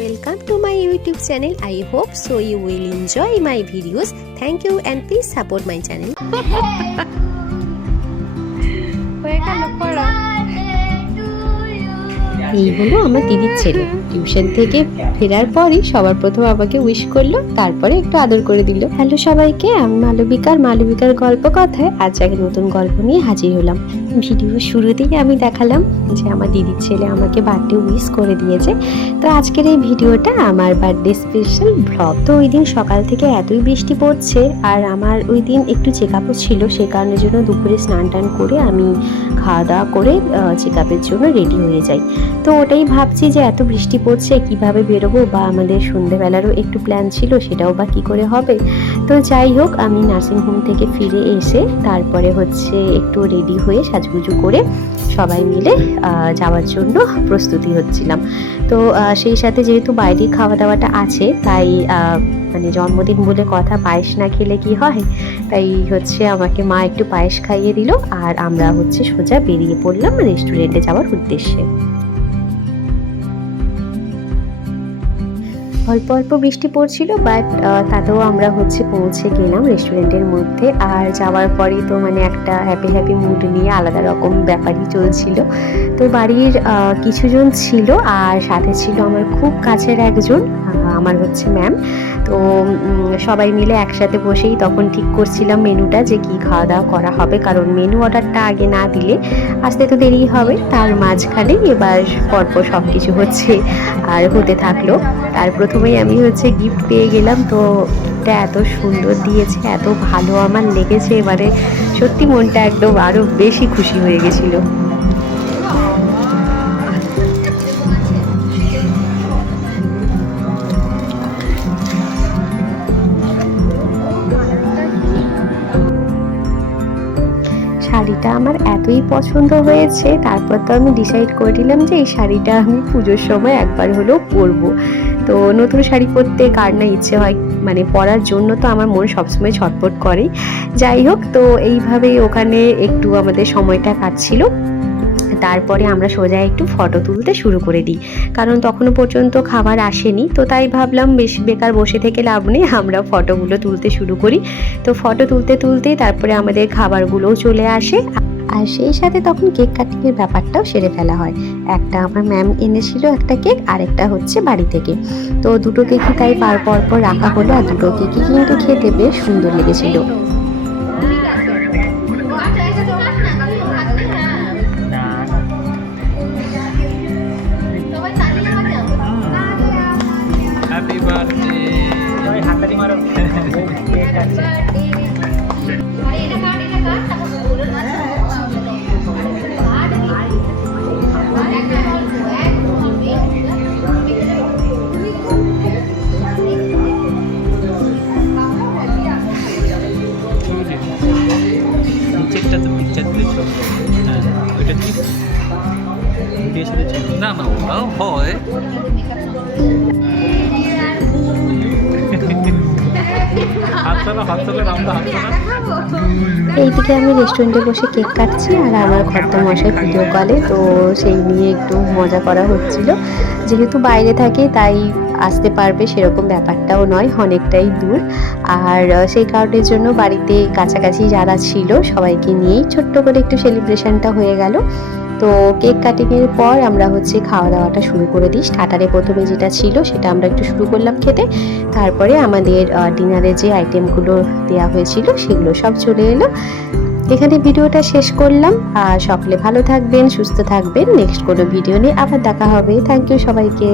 Welcome to my YouTube channel. I hope so you will enjoy my videos. Thank you and please support my channel. এই হলো আমার দিদির ছেলে। Tuition থেকে ফেরার পরই সবার প্রথম আমাকে উইশ করলো, তারপরে একটু আদর করে দিল। হ্যালো সবাইকে, আমি মালবিকার গল্প কথায় আজ এক নতুন গল্প নিয়ে হাজির হলাম। ভিডিও শুরুতেই আমি দেখালাম যে আমার দিদির ছেলে আমাকে বার্থডে উইশ করে দিয়েছে। তো আজকের এই ভিডিওটা আমার বার্থডে স্পেশাল ব্লগ। তো ওই দিন সকাল থেকে এতই বৃষ্টি পড়ছে, আর আমার ওই দিন একটু চেক আপও ছিল, সে কারণের জন্য দুপুরে স্নান টান করে আমি খাওয়া দাওয়া করে চেক আপের জন্য রেডি হয়ে যাই। তো ওটাই ভাবছি যে এত বৃষ্টি পড়ছে কিভাবে বেরোবো, বা আমাদের সন্ধ্যেবেলারও একটু প্ল্যান ছিল, সেটাও বা কী করে হবে। তো যাই হোক, আমি নার্সিংহোম থেকে ফিরে এসে তারপরে একটু রেডি হয়ে সাজগুজু করে সবাই মিলে যাওয়ার জন্য প্রস্তুতি হচ্ছিলাম। তো সেই সাথে যেহেতু বাইরে খাওয়া দাওয়াটা আছে, তাই মানে জন্মদিন বলে কথা, পায়েস না খেলে কি হয়, তাই আমাকে মা একটু পায়েস খাইয়ে দিল, আর আমরা সোজা বেরিয়ে পড়লাম রেস্টুরেন্টে যাওয়ার উদ্দেশ্যে। অল্প অল্প বৃষ্টি পড়ছিল, বাট তাতেও আমরা পৌঁছে গেলাম রেস্টুরেন্টের মধ্যে। আর যাওয়ার পরেই তো মানে একটা হ্যাপি মুড নিয়ে আলাদা রকম ব্যাপারই চলছিল। তো বাড়ির কিছুজন ছিল, আর সাথে ছিল আমার খুব কাছের একজন, আমার ম্যাম। তো সবাই মিলে একসাথে বসেই তখন ঠিক করছিলাম মেনুটা, যে কি খাওয়া দাওয়া করা হবে, কারণ মেনু অর্ডারটা আগে না দিলে আসতে তো দেরি হবে। তার মাঝখানেই এবার পরপর সব কিছু আর হতে থাকলো। তার প্রথমেই আমি গিফট পেয়ে গেলাম। তো এটা এত সুন্দর দিয়েছে, এত ভালো আমার লেগেছে, এবারে সত্যি মনটা একদম আরও বেশি খুশি হয়ে গেছিলো। শাড়িটা আমার এতই পছন্দ হয়েছে, তারপর তো আমি ডিসাইড করে নিলাম যে এই শাড়িটা আমি পুজোর সময় একবার হলেও পরবো। তো নতুন শাড়ি পরতে কার না ইচ্ছে হয়, মানে পরার জন্য তো আমার মন সবসময় ছটফট করে। যাই হোক, তো এইভাবেই ওখানে একটু আমাদের সময়টা কাটছিল। তারপরে আমরা সোজা একটু ফটো তুলতে শুরু করে দিই, কারণ তখনও পর্যন্ত খাবার আসেনি। তো তাই ভাবলাম বেশ বেকার বসে থেকে লাভ নেই, আমরা ফটোগুলো তুলতে শুরু করি। তো ফটো তুলতেই তারপরে আমাদের খাবারগুলোও চলে আসে, আর সেই সাথে তখন কেক কাটিংয়ের ব্যাপারটাও সেরে ফেলা হয়। একটা আমার ম্যাম এনেছিল একটা কেক, আর একটা বাড়ি থেকে। তো দুটো কেকই তাই পর রাখা হলো, আর দুটো কেকই কিন্তু খেতে বেশ সুন্দর লেগেছিল। এইদিকে আমি রেস্টুরেন্টে বসে কেক কাটছি, আর আমার কর্তামশাই ভিডিও কলে, তো সেই নিয়ে একটু মজা করা হচ্ছিল। যেহেতু বাইরে থাকে তাই আসতে পারবে সেরকম ব্যাপারটাও নয়, অনেকটাই দূর। আর সেই কারণের জন্য বাড়িতে কাছাকাছি যারা ছিল সবাইকে নিয়েই ছোট্ট করে একটু সেলিব্রেশনটা হয়ে গেল। তো কেক কাটিংয়ের পর আমরা খাওয়া দাওয়াটা শুরু করে দিই। স্টার্টারে প্রথমে যেটা ছিল সেটা আমরা একটু শুরু করলাম খেতে, তারপরে আমাদের ডিনারে যে আইটেমগুলো দেওয়া হয়েছিল সেগুলো সব চলে এলো। এখানে ভিডিওটা শেষ করলাম, আর সকলে ভালো থাকবেন, সুস্থ থাকবেন। নেক্সট কোনো ভিডিও নিয়ে আবার দেখা হবে। থ্যাংক ইউ সবাইকে।